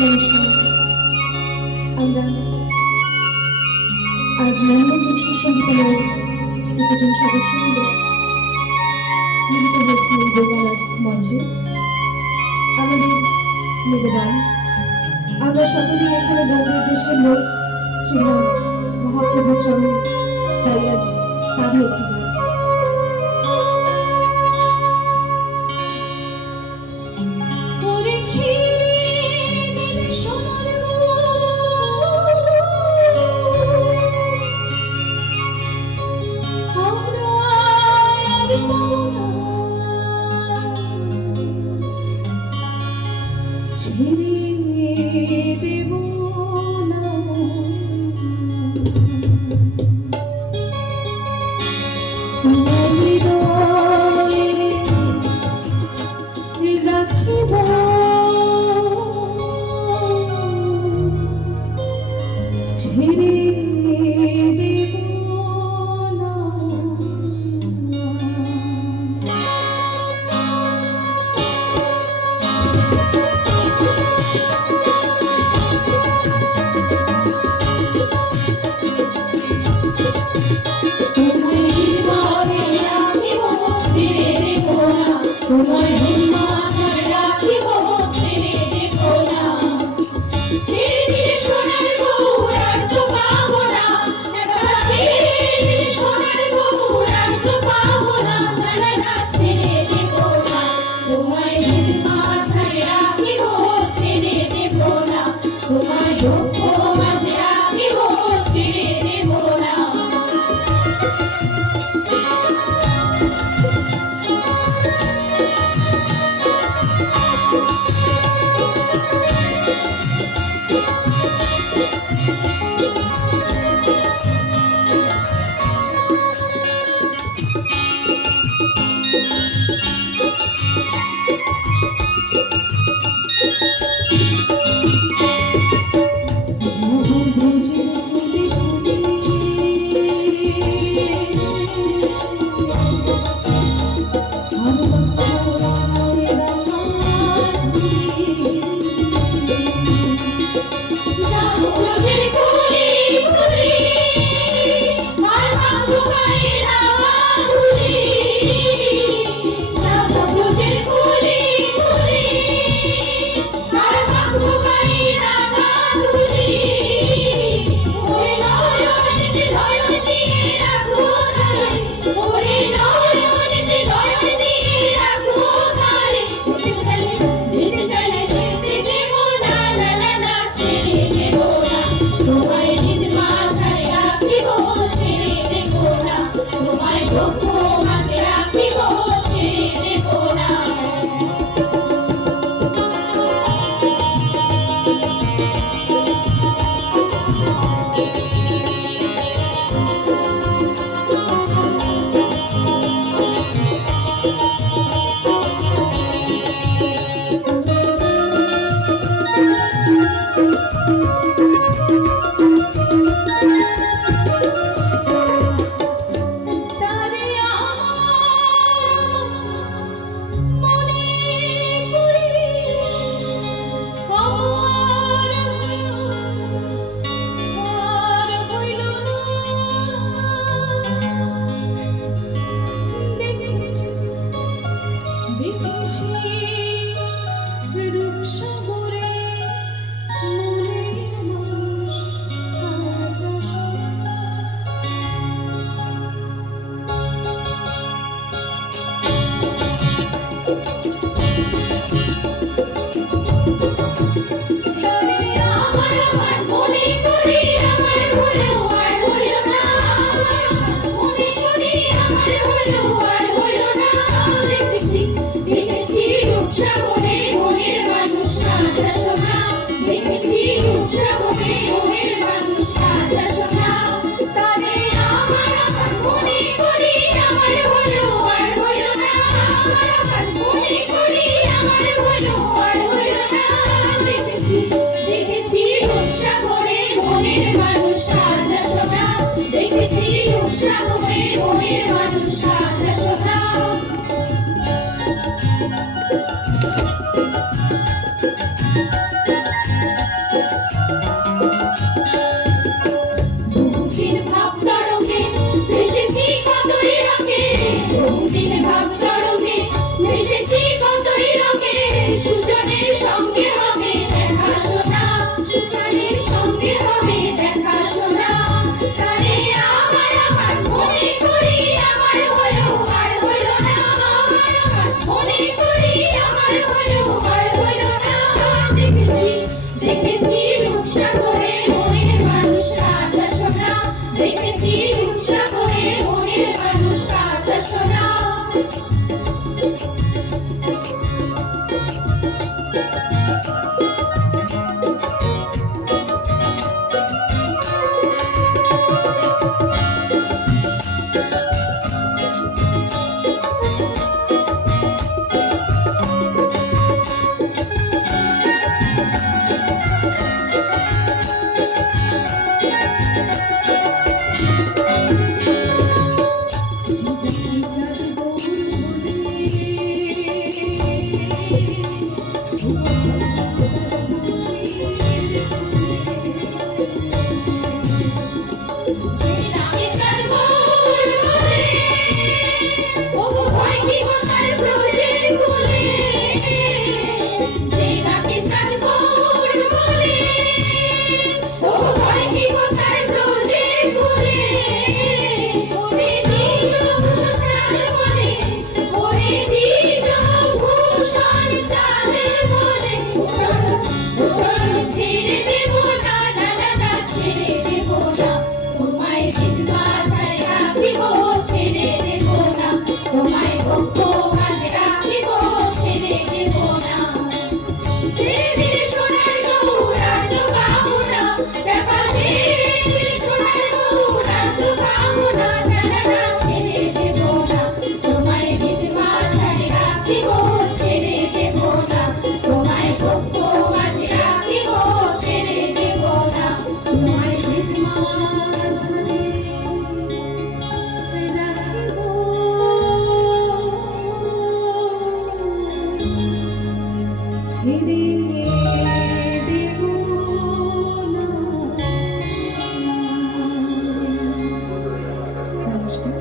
নমস্কার। আমরা আজ রঙ্গমঞ্চ সংগীতালয়ের কিছুজন সদস্য মিলে মিলিত হয়েছে এই দোতলার মঞ্চে। আমাদের নিবেদন, আমরা সকলেই এখানে গৌরবের দেশের লোক, শ্রীমান মহাপ্রভুর চরণে, তাই আজ তারই একটি গান। বহুদিন ভাব তরঙ্গে ভেসেছি কতই রঙে, বহুদিন ভাব তরঙ্গে ভেসেছি কতই রঙে, সুজনের সঙ্গে হবে দেখা শোনা, সুজনের সঙ্গে হবে দেখা শোনা। তারে আমার আমার মনে করি আমার হলো আর হলো না, আমার আমার মনে করি আমার হলো আর হলো না। দেখেছি দেখেছি রূপসাগরে মনের মানুষ রাজা সোনা, দেখেছি রূপসাগরে মনের মানুষ রাজা সোনা। তোমায় ভক্ত মাঝে রাখিব ছেড়ে দেব না, ছেড়ে দিলে সোনার গৌর আর তো পাবো না, ব্যাপার ছেড়ে দিলে সোনার গৌর আর তো পাবো না, না না না ছেড়ে দেব না, তোমায় বিধবা ছাড়ে রাখিব ছেড়ে দেব না, তোমায় ভক্ত মাঝে রাখিব ছেড়ে দেব না, তোমায় বিধবা ছাড়ে রাখিব ছেড়ে